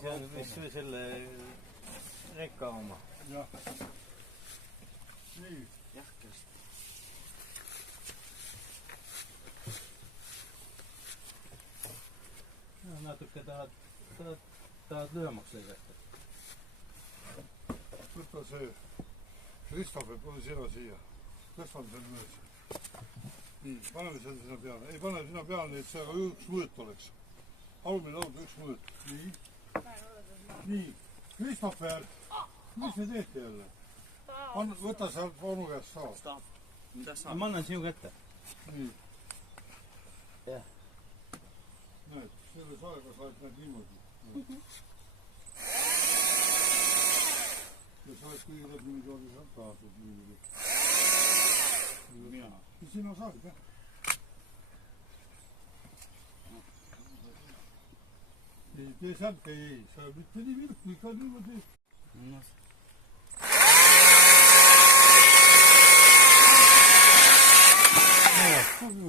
see on vist selle rekka oma. Jah. Nii. Jah, just. Natuke tahad lühemaks lõigata. Võta see Kristoffer, pane sina siia. Tõstan selle mööda. Nii, paneme selle sinna peale. Ei pane sinna peale, et see üks mõõt oleks. Alumine lauda üks mõõt. Nii. Nii. Kristoffer, mis te teete jälle? Võta seal onu käest saa. Mida saab? Ma annan sinu kätte. Nii. Jah. Näed, selle saega saad näed niimoodi. Ja sa oled kõigepealt niimoodi oli seal taasud niimoodi. Mina. Ja sina saad, jah. Ei tee sealt, ei. Sa mitte nii vilku, ikka niimoodi.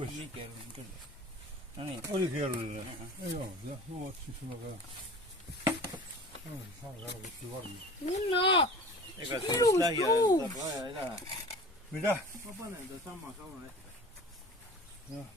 Nii keeruline küll. No nii. Oli keeruline? Ei olnud, jah. No vaat siis sulle ka. Saame ära kuski varmi. Minna! Ega sellest lähiajal saab vaja ei lähe. Mida? Ma panen ta sama sauna ette. Jah.